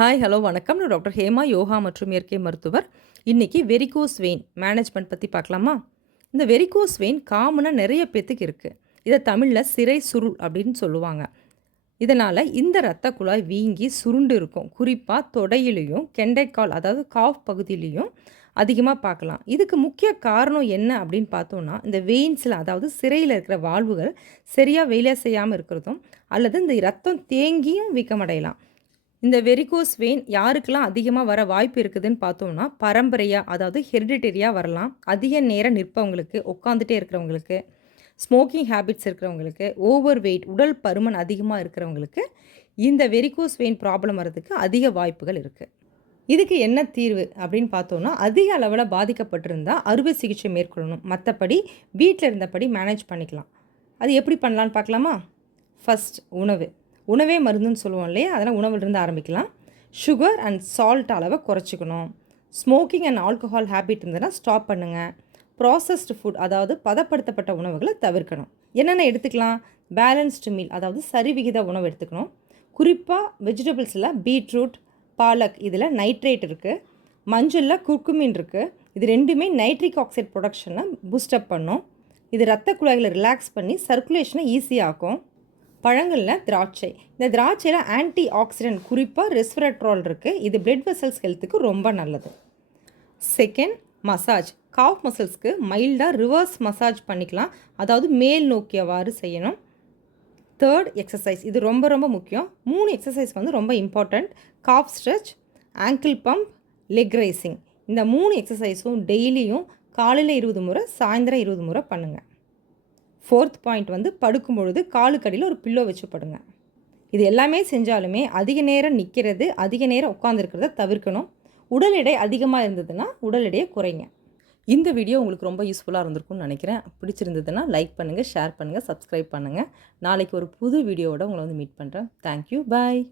Hi hello வணக்கம். நான் doctor Hema, yoga மற்றும் இயற்கை மருத்துவர். இன்றைக்கி வெரிகோஸ் வெயின் மேனேஜ்மெண்ட் பற்றி பார்க்கலாமா? இந்த வெரிகோஸ் வெயின் காமனாக நிறைய பேத்துக்கு இருக்குது. இதை தமிழில் சிரை சுருள் அப்படின்னு சொல்லுவாங்க. இதனால் இந்த இரத்த குழாய் வீங்கி சுருண்டு இருக்கும். குறிப்பாக தொடையிலையும் கெண்டைக்கால் அதாவது காஃப் பகுதியிலையும் அதிகமாக பார்க்கலாம். இதுக்கு முக்கிய காரணம் என்ன அப்படின்னு பார்த்தோன்னா, இந்த வெயின்ஸில் அதாவது சிரையில் இருக்கிற வால்வுகள் சரியாக வேலை செய்யாமல் இருக்கிறதும் அல்லது இந்த இரத்தம் தேங்கியும் வீக்கமடையலாம். இந்த வெரிகோஸ் வெயின் யாருக்கெல்லாம் அதிகமாக வர வாய்ப்பு இருக்குதுன்னு பார்த்தோம்னா, பரம்பரையாக அதாவது ஹெரிடிட்டரியாக வரலாம். அதிக நேரம் நிற்பவங்களுக்கு, உட்காந்துட்டே இருக்கிறவங்களுக்கு, ஸ்மோக்கிங் ஹேபிட்ஸ் இருக்கிறவங்களுக்கு, ஓவர் வெயிட் உடல் பருமன் அதிகமாக இருக்கிறவங்களுக்கு இந்த வெரிகோஸ் வெயின் ப்ராப்ளம் வரதுக்கு அதிக வாய்ப்புகள் இருக்குது. இதுக்கு என்ன தீர்வு அப்படின்னு பார்த்தோன்னா, அதிக அளவில் பாதிக்கப்பட்டிருந்தால் அறுவை சிகிச்சை மேற்கொள்ளணும். மற்றபடி வீட்டில் இருந்தபடி மேனேஜ் பண்ணிக்கலாம். அது எப்படி பண்ணலான்னு பார்க்கலாமா? ஃபஸ்ட் உணவே மருந்துன்னு சொல்லுவோம் இல்லையா? அதெல்லாம் உணவுலேருந்து ஆரம்பிக்கலாம். சுகர் அண்ட் சால்ட் அளவை குறைச்சிக்கணும். ஸ்மோக்கிங் அண்ட் ஆல்கஹால் ஹேபிட் இருந்ததுன்னா ஸ்டாப் பண்ணுங்கள். ப்ராசஸ்டு ஃபுட் அதாவது பதப்படுத்தப்பட்ட உணவுகளை தவிர்க்கணும். என்னென்ன எடுத்துக்கலாம்? பேலன்ஸ்டு மீல் அதாவது சரிவிகித உணவு எடுத்துக்கணும். குறிப்பாக வெஜிடபிள்ஸில் பீட்ரூட், பாலக் இதில் நைட்ரேட் இருக்குது. மஞ்சளில் குர்குமின் இருக்குது. இது ரெண்டுமே நைட்ரிக் ஆக்சைடு ப்ரொடக்ஷனை பூஸ்டப் பண்ணும். இது இரத்த குழாய்களை ரிலாக்ஸ் பண்ணி சர்க்குலேஷனை ஈஸியாக்கும். பழங்களில் திராட்சை. இந்த திராட்சையில் ஆன்டி ஆக்சிடென்ட் குறிப்பாக ரெஸ்வரட்ரால் இருக்குது. இது பிளட் வெசல்ஸ் ஹெல்த்துக்கு ரொம்ப நல்லது. Second, massage. காஃப் மசில்ஸ்க்கு மைல்டாக ரிவர்ஸ் மசாஜ் பண்ணிக்கலாம். அதாவது மேல் நோக்கியவாறு செய்யணும். Third, exercise. இது ரொம்ப ரொம்ப முக்கியம். 3 எக்ஸசைஸ் ரொம்ப important. Calf stretch, ankle pump, leg raising. இந்த 3 எக்ஸசைஸும் டெய்லியும் காலையில் 20 முறை, சாயந்தரம் 20 முறை பண்ணுங்கள். ஃபோர்த் பாயிண்ட் படுக்கும் பொழுது காலுக்கடியில் ஒரு பில்லோ வச்சு படுங்க. இது எல்லாமே செஞ்சாலுமே அதிக நேரம் நிற்கிறது, அதிக நேரம் உட்காந்துருக்கிறத தவிர்க்கணும். உடல் எடை அதிகமாக இருந்ததுன்னா உடல் எடையை குறைங்க. இந்த வீடியோ உங்களுக்கு ரொம்ப யூஸ்ஃபுல்லாக இருந்திருக்கும்னு நினைக்கிறேன். பிடிச்சிருந்ததுன்னா லைக் பண்ணுங்கள், ஷேர் பண்ணுங்கள், சப்ஸ்கிரைப் பண்ணுங்கள். நாளைக்கு ஒரு புது வீடியோவோட உங்களை மீட் பண்ணுறேன். தேங்க்யூ, பாய்.